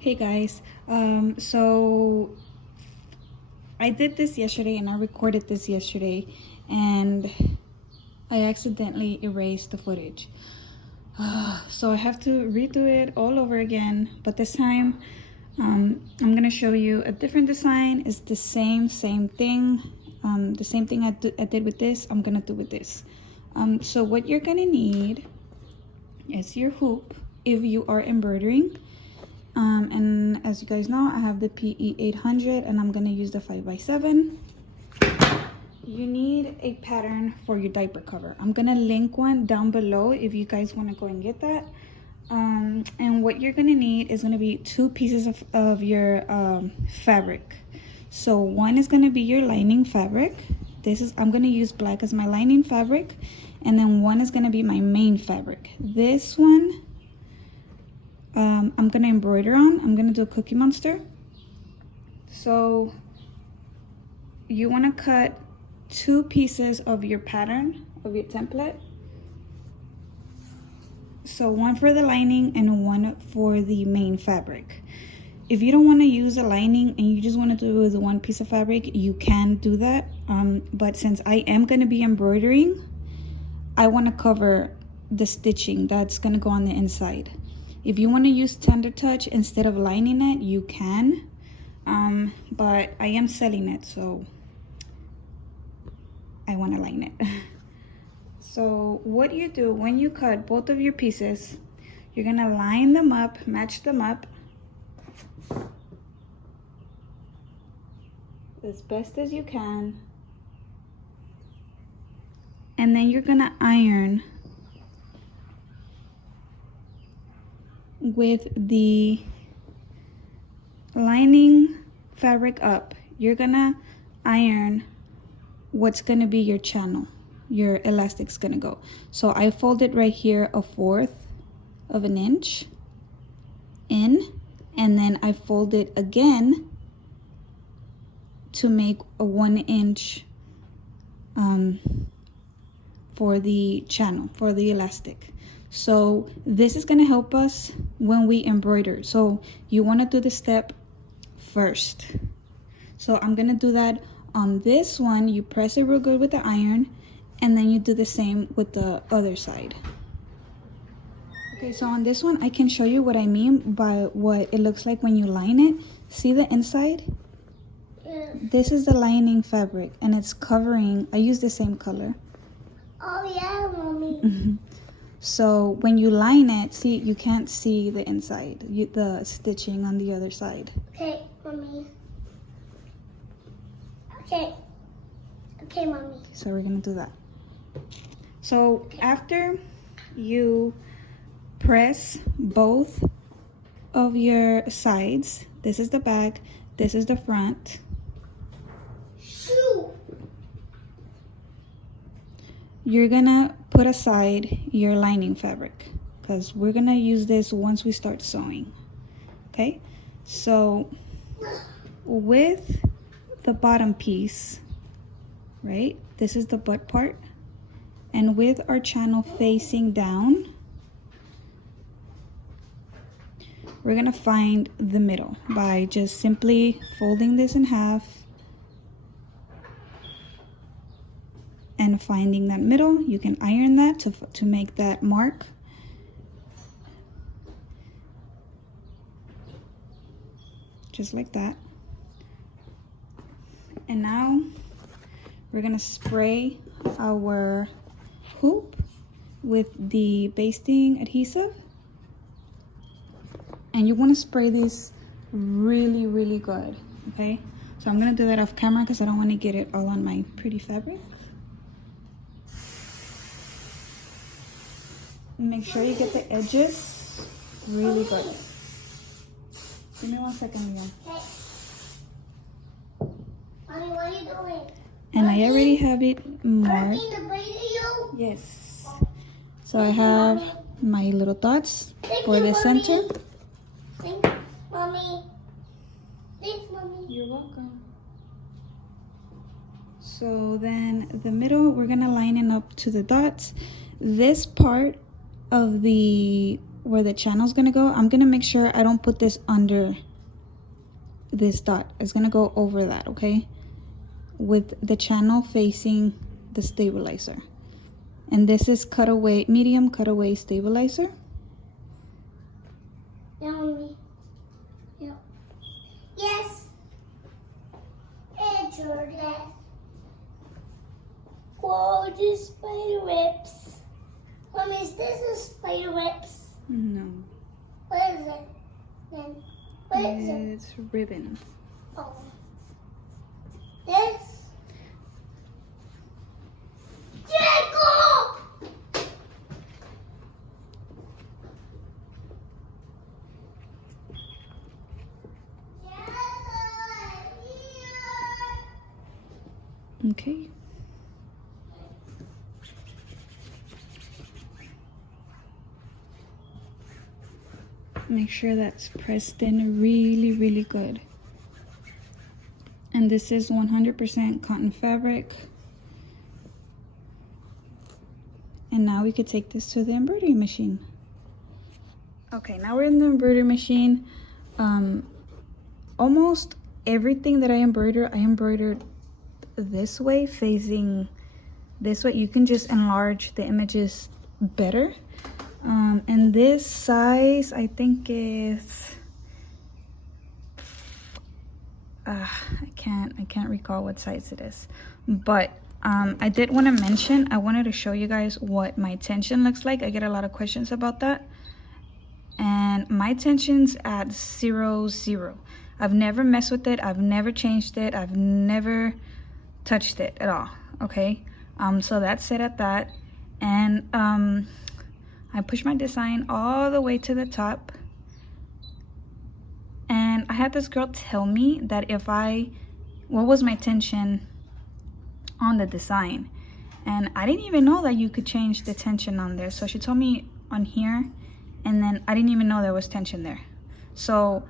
Hey guys, so I did this yesterday and I recorded this yesterday and I accidentally erased the footage. So I have to redo it all over again, but this time I'm gonna show you a different design. It's the same thing. The same thing I did with this, I'm gonna do with this. So what you're gonna need is your hoop if you are embroidering. And as you guys know, I have the PE800 and I'm gonna use the 5x7. You need a pattern for your diaper cover. I'm gonna link one down below if you guys wanna go and get that. And what you're gonna need is gonna be 2 pieces of your fabric. So one is gonna be your lining fabric. I'm gonna use black as my lining fabric, and then one is gonna be my main fabric. This one I'm gonna embroider on. I'm gonna do a Cookie Monster. So you want to cut 2 pieces of your pattern, of your template. So one for the lining and one for the main fabric. If you don't want to use a lining and you just want to do the 1 piece of fabric, you can do that. But since I am going to be embroidering, I want to cover the stitching that's going to go on the inside. If you want to use Tender Touch instead of lining it, you can. But I am selling it, so I want to line it. So what you do when you cut both of your pieces, you're going to line them up, match them up as best as you can. And then you're going to iron with the lining fabric up. You're gonna iron what's gonna be your channel, your elastic's gonna go. So I folded right here 1/4 of an inch in, and then I folded again to make a 1 inch for the channel, for the elastic. So this is going to help us when we embroider. So you want to do the step first. So I'm going to do that on this one. You press it real good with the iron, and then you do the same with the other side. Okay, so on this one I can show you what I mean by what it looks like when you line it. See the inside? Yes. This is the lining fabric and it's covering, I use the same color. Oh yeah, Mommy. So when you line it, see, you can't see the inside, the stitching on the other side. Okay, Mommy. Okay. Okay, Mommy. So we're gonna do that. So after you press both of your sides, this is the back, this is the front. Shoot. You're gonna put aside your lining fabric because we're gonna use this once we start sewing. Okay, so with the bottom piece, right, this is the butt part, and with our channel facing down, we're gonna find the middle by just simply folding this in half and finding that middle. You can iron that to make that mark. Just like that. And now we're gonna spray our hoop with the basting adhesive. And you wanna spray this really, really good, okay? So I'm gonna do that off camera because I don't wanna get it all on my pretty fabric. Make sure you get the edges really good. Give me 1 second, Leon. Hey. Mommy, what are you doing? And I already have it marked. Working the video? Yes. So I have my little dots Thank for you, the Mommy. center. Thanks, Mommy. Thanks, Mommy. You're welcome. So then the middle, we're gonna line it up to the dots. This part of the where the channel's gonna go, I'm gonna make sure I don't put this under this dot. It's gonna go over that, okay? With the channel facing the stabilizer. And this is cutaway, medium cutaway stabilizer. Yeah, mommy. Yeah. Yes. It's your desk. Whoa, just spider webs. Mommy, is this a spider webs? No. What is it? Then what is it? It's ribbon. Oh. This. Jacob! Okay. Make sure that's pressed in really, really good. And this is 100% cotton fabric. And now we could take this to the embroidery machine. Okay, now we're in the embroidery machine. Almost everything that I embroidered this way, facing this way. You can just enlarge the images better. And this size, I think is I can't recall what size it is, but I did want to mention, I wanted to show you guys what my tension looks like. I get a lot of questions about that, and my tension's at 0, 0. I've never messed with it, I've never changed it, I've never touched it at all. Okay, so that's set at that. And I pushed my design all the way to the top, and I had this girl tell me that what was my tension on the design, and I didn't even know that you could change the tension on there. So she told me on here, and then I didn't even know there was tension there. So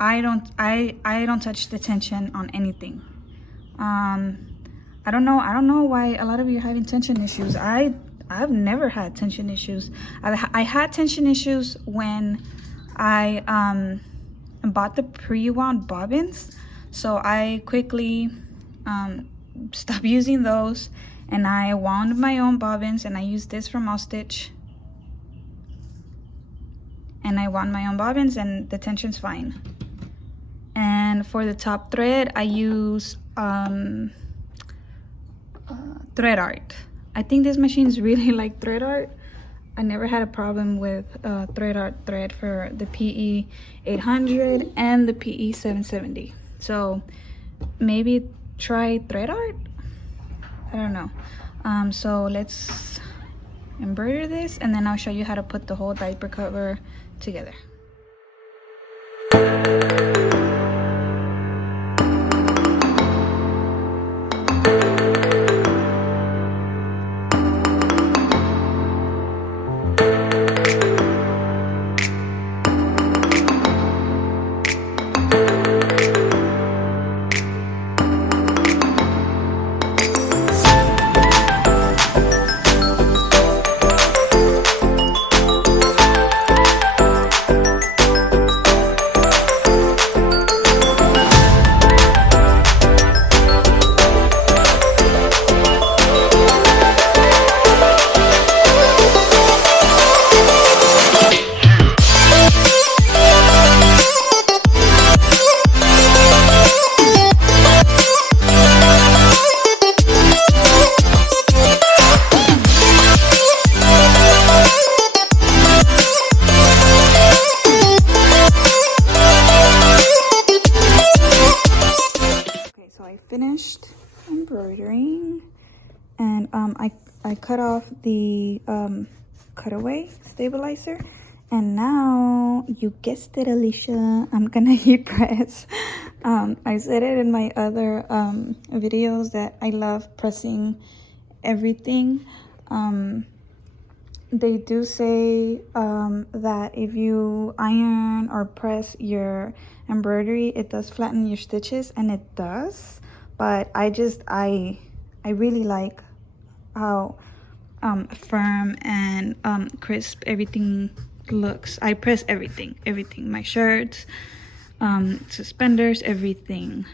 I don't touch the tension on anything. I don't know why a lot of you are having tension issues. I've never had tension issues. I had tension issues when I bought the pre-wound bobbins, so I quickly stopped using those, and I wound my own bobbins, and I used this from All Stitch, and I wound my own bobbins, and the tension's fine. And for the top thread, I use thread art. I think this machine's really like thread art. I never had a problem with thread art thread for the PE800 and the PE770. So maybe try thread art? I don't know. So let's embroider this, and then I'll show you how to put the whole diaper cover together. Finished embroidering, and I cut off the cutaway stabilizer, and now you guessed it, Alicia, I'm gonna heat press. I said it in my other videos that I love pressing everything. They do say that if you iron or press your embroidery, it does flatten your stitches, and it does. But I really like how firm and crisp everything looks. I press everything, my shirts, suspenders, everything.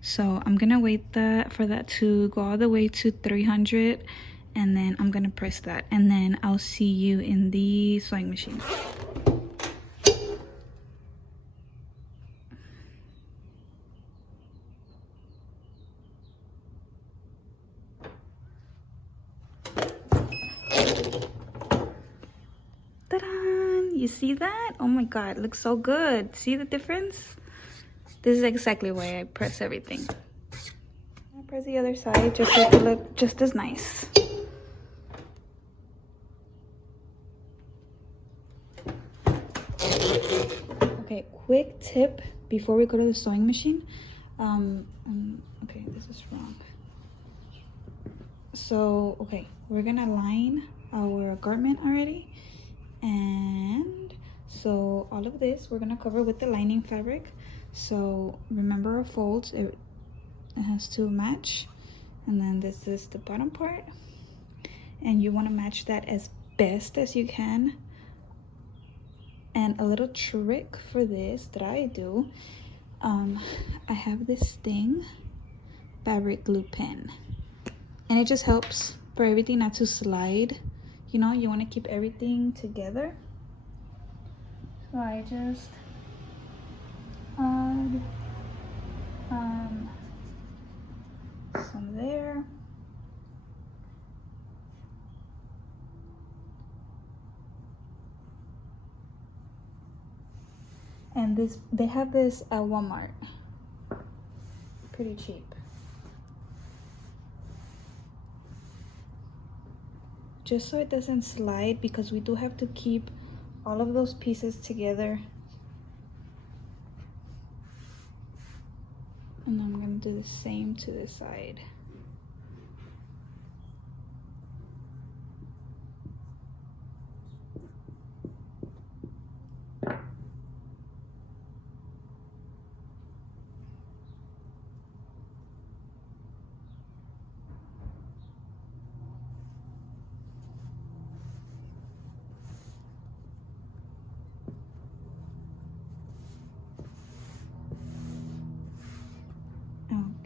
So I'm gonna wait for that to go all the way to 300, and then I'm gonna press that, and then I'll see you in the sewing machine. Ta-da! You see that? Oh my god, it looks so good. See the difference? This is exactly why I press everything. I press the other side just so it look just as nice. Okay, quick tip before we go to the sewing machine. Okay, this is wrong. So, okay, we're gonna line our garment already. And so all of this we're gonna cover with the lining fabric. So remember our folds, it has to match, and then this is the bottom part, and you want to match that as best as you can. And a little trick for this that I do, I have this thing, fabric glue pen, and it just helps for everything not to slide. You know, you want to keep everything together. So I just add some there. And this, they have this at Walmart. Pretty cheap. Just so it doesn't slide, because we do have to keep all of those pieces together. And I'm gonna do the same to this side.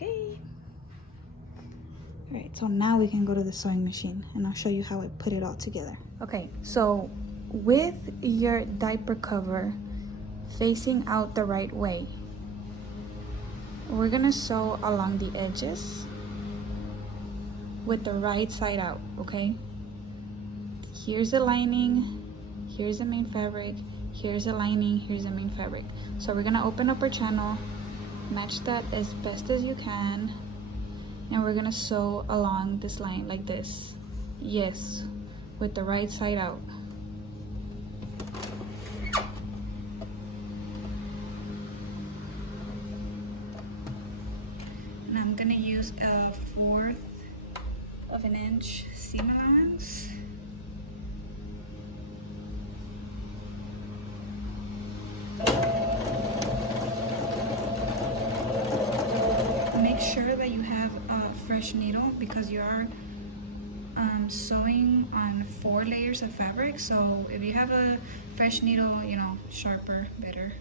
Okay. All right, so now we can go to the sewing machine and I'll show you how I put it all together. Okay, so with your diaper cover facing out the right way, we're gonna sew along the edges with the right side out, okay? Here's the lining, here's the main fabric, here's the lining, here's the main fabric. So we're gonna open up our channel, match that as best as you can, and we're gonna sew along this line like this. Yes, with the right side out. And I'm gonna use a 1/4 of an inch seam allowance. Make sure that you have a fresh needle, because you are sewing on 4 layers of fabric. So if you have a fresh needle, you know, sharper, better.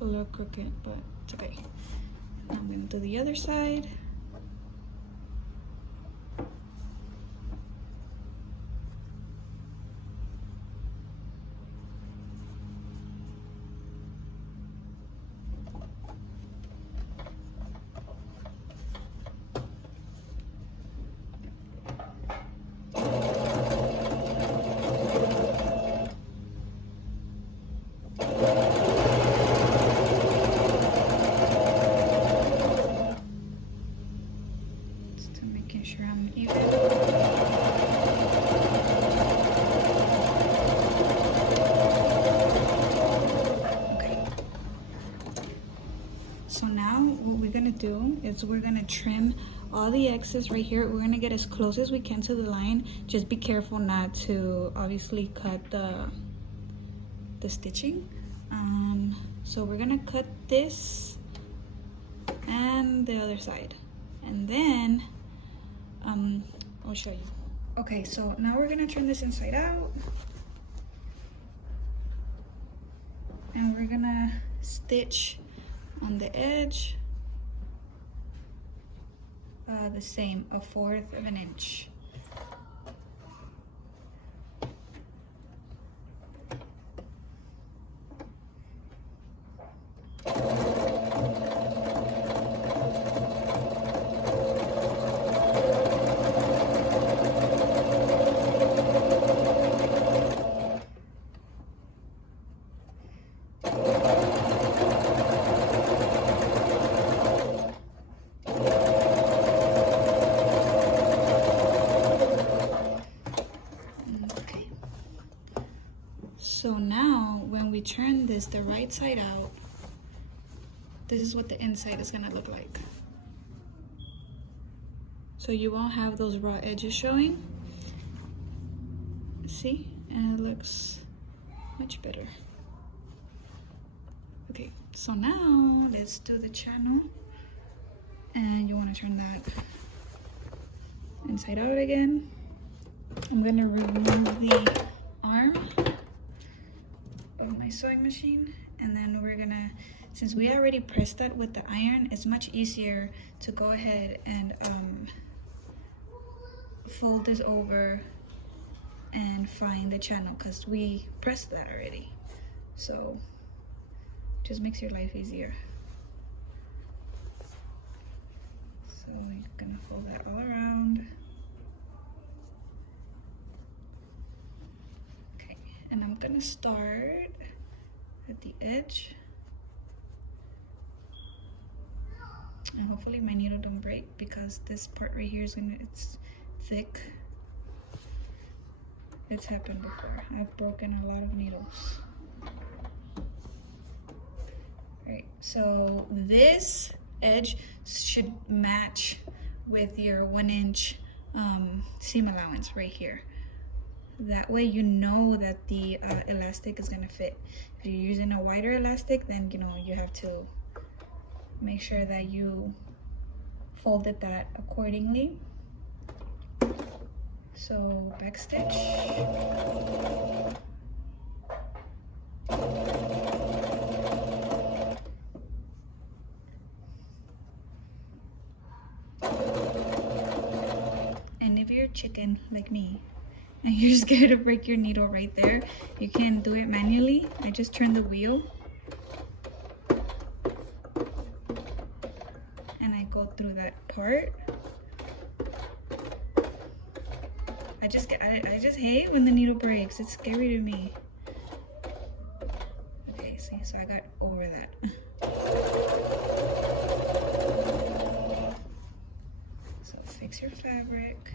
A little crooked, but it's okay. I'm going to do the other side. Making sure I'm even. Okay. is we're gonna trim all the excess right here. We're gonna get as close as we can to the line. Just be careful not to obviously cut the stitching. So we're gonna cut this and the other side, and then I'll show you. Okay, so now we're gonna turn this inside out, and we're gonna stitch on the edge the same, 1/4 of an inch. So now when we turn this the right side out, this is what the inside is gonna look like. So you won't have those raw edges showing. See? And it looks much better. Okay, so now let's do the channel. And you wanna turn that inside out again. I'm gonna remove the arm of my sewing machine, and then we're gonna, since we already pressed that with the iron, it's much easier to go ahead and fold this over and find the channel because we pressed that already. So just makes your life easier. So you're gonna fold that all around. And I'm gonna start at the edge, and hopefully my needle don't break because this part right here it's thick. It's happened before. I've broken a lot of needles. Right, so this edge should match with your 1 inch seam allowance right here. That way you know that the elastic is gonna fit. If you're using a wider elastic, then you know you have to make sure that you folded that accordingly. So back stitch. And if you're a chicken like me, and you're scared to break your needle right there, you can do it manually. I just turn the wheel and I go through that part. I just hate when the needle breaks. It's scary to me. Okay, see, so I got over that. So fix your fabric.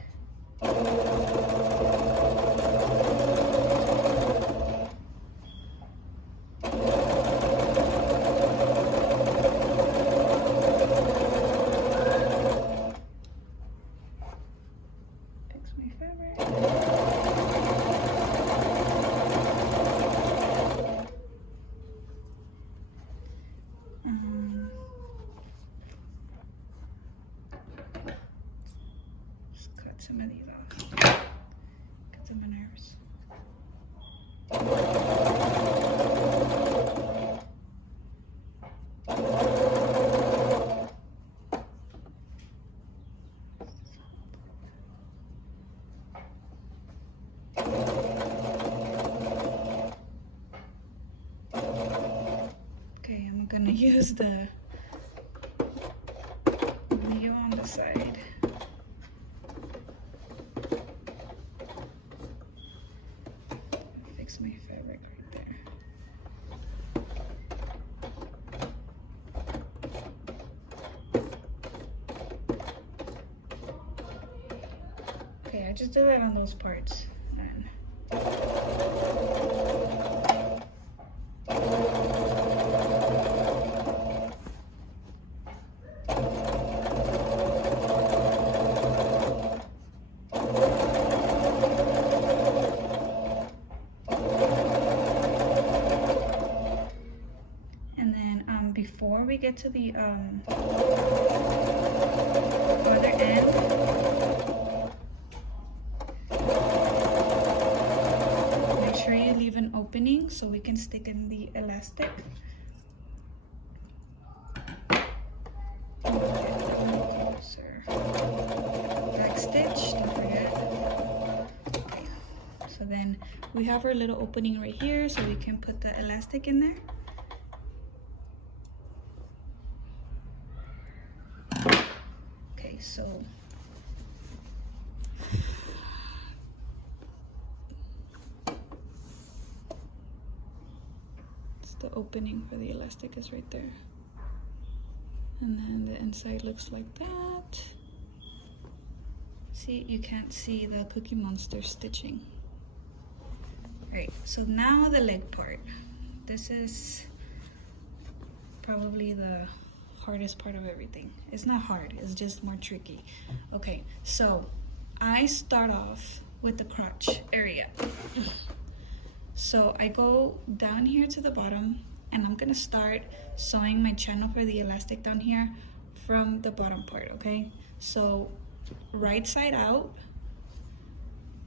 Some of these off. Got some nerves. Okay, I'm gonna use the wheel on the side. My fabric right there. Okay, I just do that on those parts. And we get to the other end, make sure you leave an opening so we can stick in the elastic. Back stitch, don't forget. Okay. So then we have our little opening right here so we can put the elastic in there. Okay, so it's the opening for the elastic is right there. And then the inside looks like that. See, you can't see the Cookie Monster stitching. Right, so now the leg part. This is probably the hardest part of everything. It's not hard, it's just more tricky. Okay, so I start off with the crotch area. So I go down here to the bottom and I'm gonna start sewing my channel for the elastic down here from the bottom part, okay? So right side out,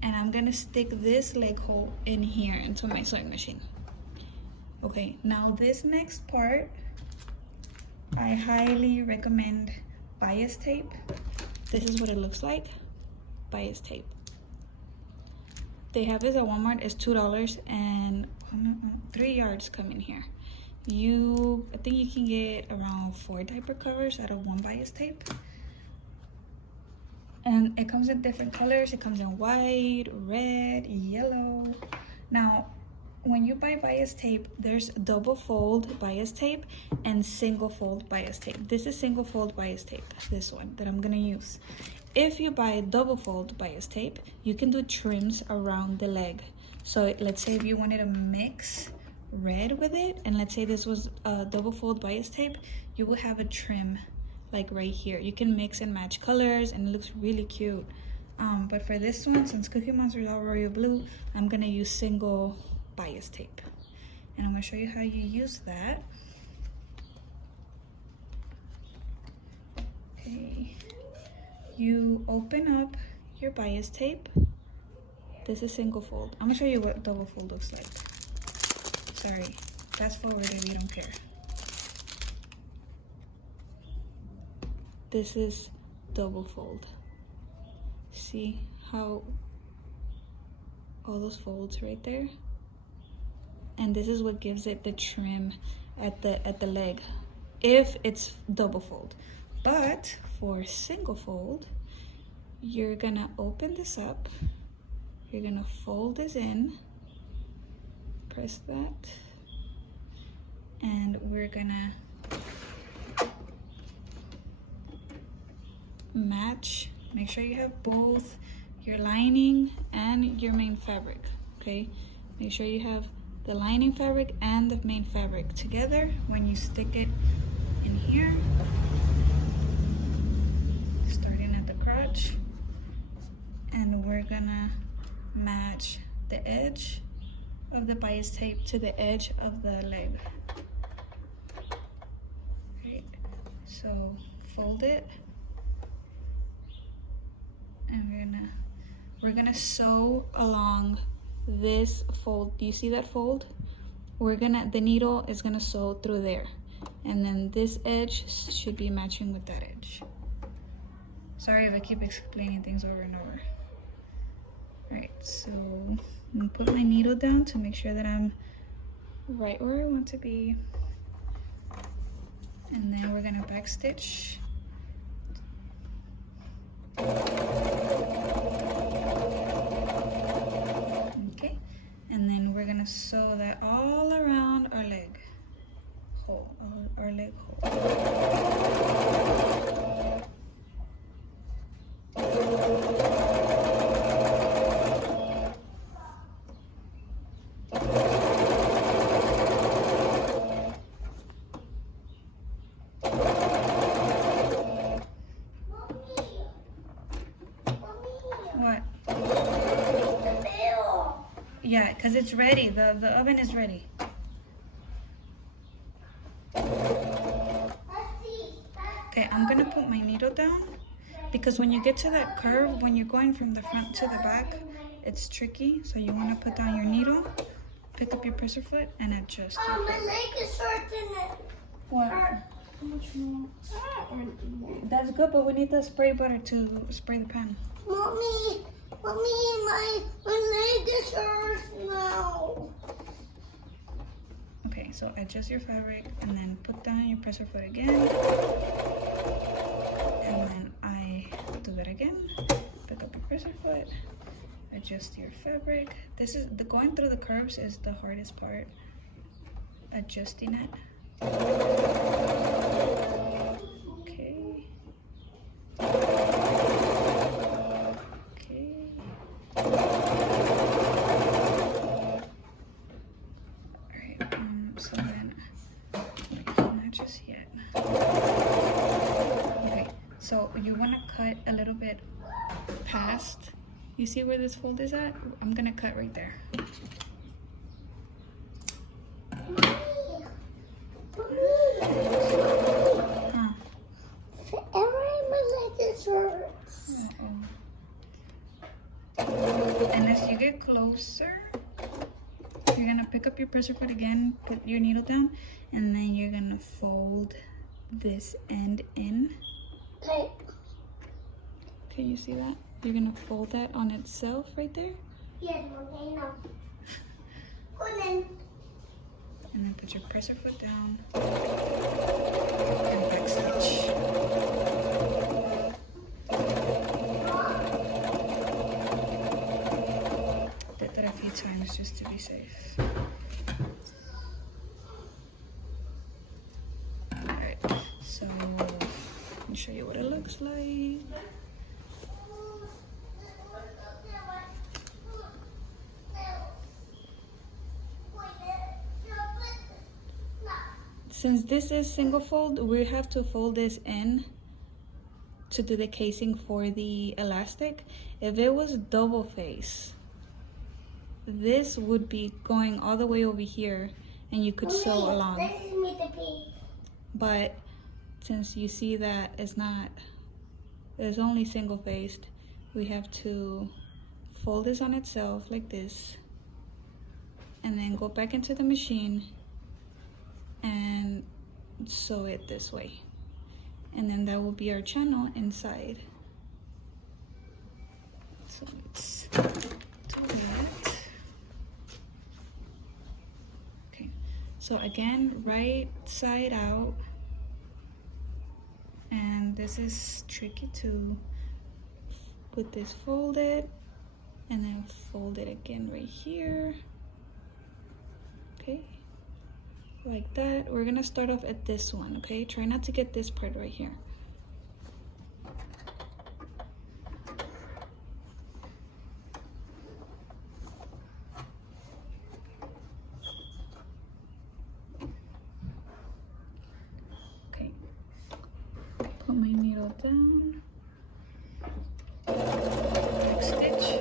and I'm gonna stick this leg hole in here into my sewing machine. Okay, now this next part, I highly recommend bias tape. This is what it looks like, bias tape. They have this at Walmart, it's $2 and 3 yards come in here. I think you can get around 4 diaper covers out of 1 bias tape. And it comes in different colors. It comes in white, red, yellow. Now, when you buy bias tape, there's double fold bias tape and single fold bias tape. This is single fold bias tape, this one that I'm gonna use. If you buy double fold bias tape, you can do trims around the leg. So let's say if you wanted to mix red with it, and let's say this was a double fold bias tape, you will have a trim like right here. You can mix and match colors and it looks really cute. But for this one, since Cookie Monster is all royal blue, I'm gonna use single bias tape. And I'm gonna show you how you use that. Okay, you open up your bias tape. This is single fold. I'm gonna show you what double fold looks like. Sorry, fast forward if you don't care. This is double fold. See how all those folds right there? And this is what gives it the trim at the leg if it's double fold. But for single fold, you're gonna open this up, you're gonna fold this in, press that, and we're gonna match. Make sure you have both your lining and your main fabric, okay? Make sure you have the lining fabric and the main fabric together when you stick it in here. Starting at the crotch, and we're gonna match the edge of the bias tape to the edge of the leg. Right, so fold it, and we're gonna sew along this fold. Do you see that fold? The needle is gonna sew through there, and then this edge should be matching with that edge. Sorry if I keep explaining things over and over. All right, so I'm gonna put my needle down to make sure that I'm right where I want to be, and then we're gonna back stitch. Okay, and then we're gonna sew that all around our leg hole, our leg hole. What? Yeah, because it's ready. The oven is ready. needle down, because when you get to that curve, when you're going from the front to the back, it's tricky. So you want to put down your needle, pick up your presser foot, and adjust. Oh, my leg is short. What? How much more? That's good, but we need the spray butter to spray the pan. Mommy, my leg is hurt now. Okay, so adjust your fabric and then put down your presser foot again. And then I do that again. Pick up your presser foot, adjust your fabric. This is the going through the curves is the hardest part. Adjusting it. Okay. Okay. Alright, so then not just yet. Okay, so you want to cut a little bit past. You see where this fold is at? I'm gonna cut right there. And as you get closer, you're gonna pick up your presser foot again, put your needle down, and then you're gonna fold this end in. Okay. Can you see that? You're gonna fold that on itself right there. Yes, Mommy, I know. And then put your presser foot down and backstitch. Did that a few times just to be safe. Alright, so let me show you what it looks like. Since this is single fold, we have to fold this in to do the casing for the elastic. If it was double face, this would be going all the way over here and you could sew along. This is me the pig. But since you see that it's only single faced, we have to fold this on itself like this and then go back into the machine and sew it this way, and then that will be our channel inside. So let's do that. Okay, so again, right side out, and this is tricky to put this folded and then fold it again right here. Okay, like that. We're gonna start off at this one, okay? Try not to get this part right here. Okay, put my needle down, back stitch.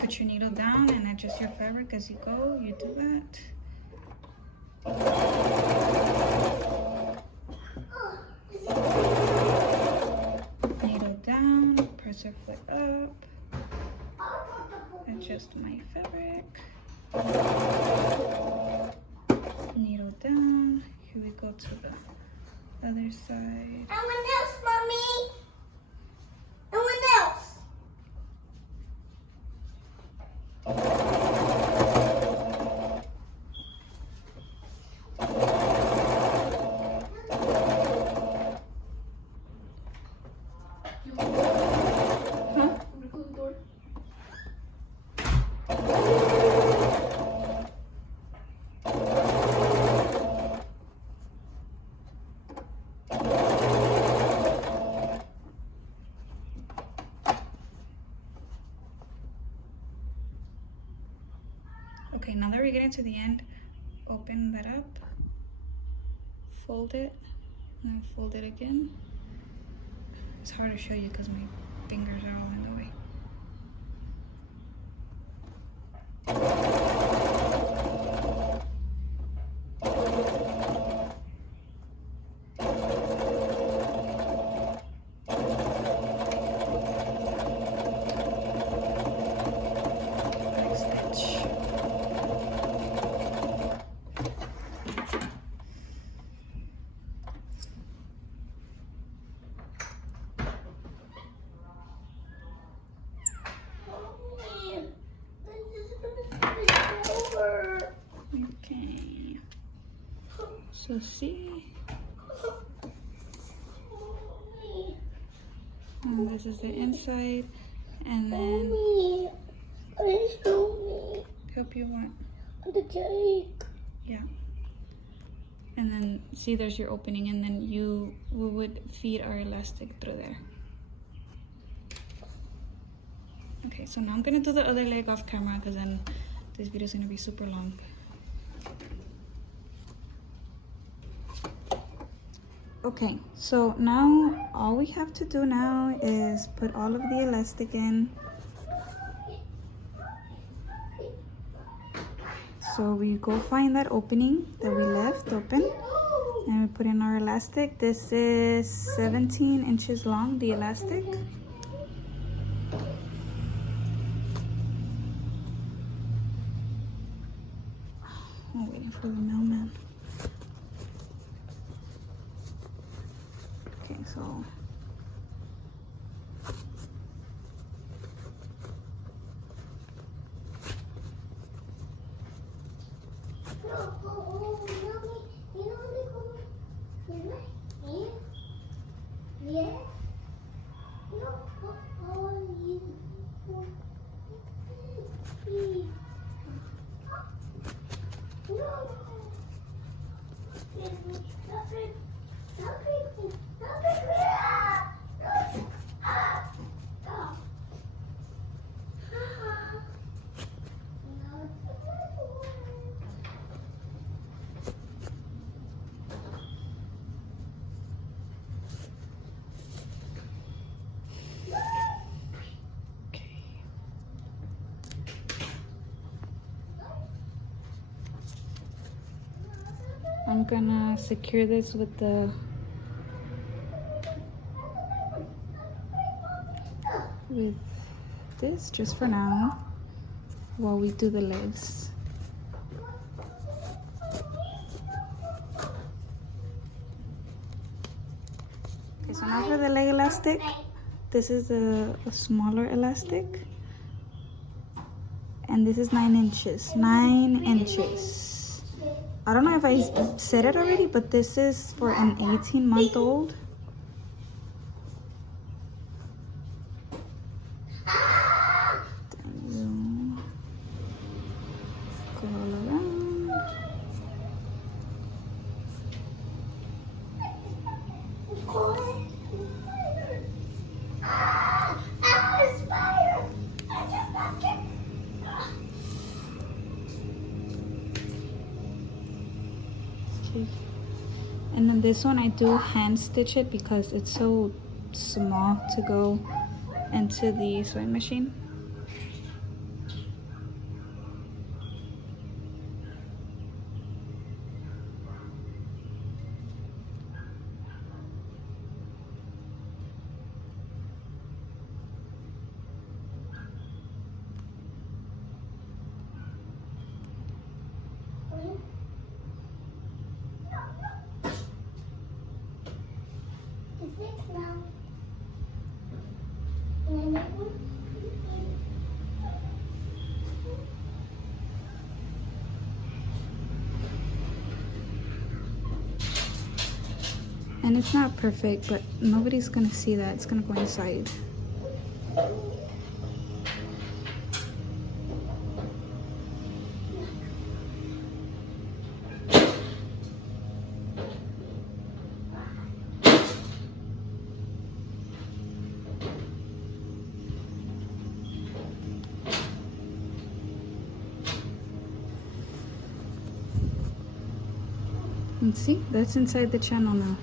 Put your needle down and adjust your fabric as you go. You do that. Needle down, presser foot up, adjust my fabric. Needle down. Here we go to the other side. Someone else, Mommy. Someone else. Okay, now that we're getting to the end, open that up, fold it, and fold it again. It's hard to show you because my fingers are all in the way. So see, and this is the inside, and then Mommy, please help me. help you what? The cake. Yeah. And then see, there's your opening, and then we would feed our elastic through there. Okay, so now I'm gonna do the other leg off camera because then this video is gonna be super long. Okay, so now all we have to do now is put all of the elastic in. So we go find that opening that we left open and we put in our elastic. This is 17 inches long, the elastic. I'm waiting for the mailman. Okay, so I'm gonna secure this with this just for now while we do the legs. Okay, so now for the leg elastic. This is a smaller elastic, and this is 9 inches. 9 inches. I don't know if I said it already, but this is for an 18-month-old. Go all around. And then this one I do hand stitch it because it's so small to go into the sewing machine. And it's not perfect, but nobody's gonna see that. It's gonna go inside. And see, that's inside the channel now.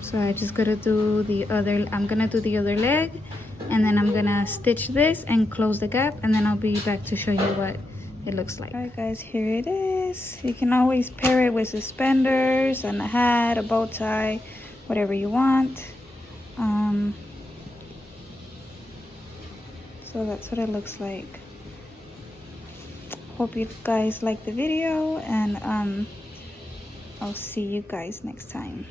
So I just gotta do the other, I'm gonna do the other leg, and then I'm gonna stitch this and close the gap, and then I'll be back to show you what it looks like. All right guys, here it is. You can always pair it with suspenders and a hat, a bow tie, whatever you want. So that's what it looks like. Hope you guys like the video, and I'll see you guys next time.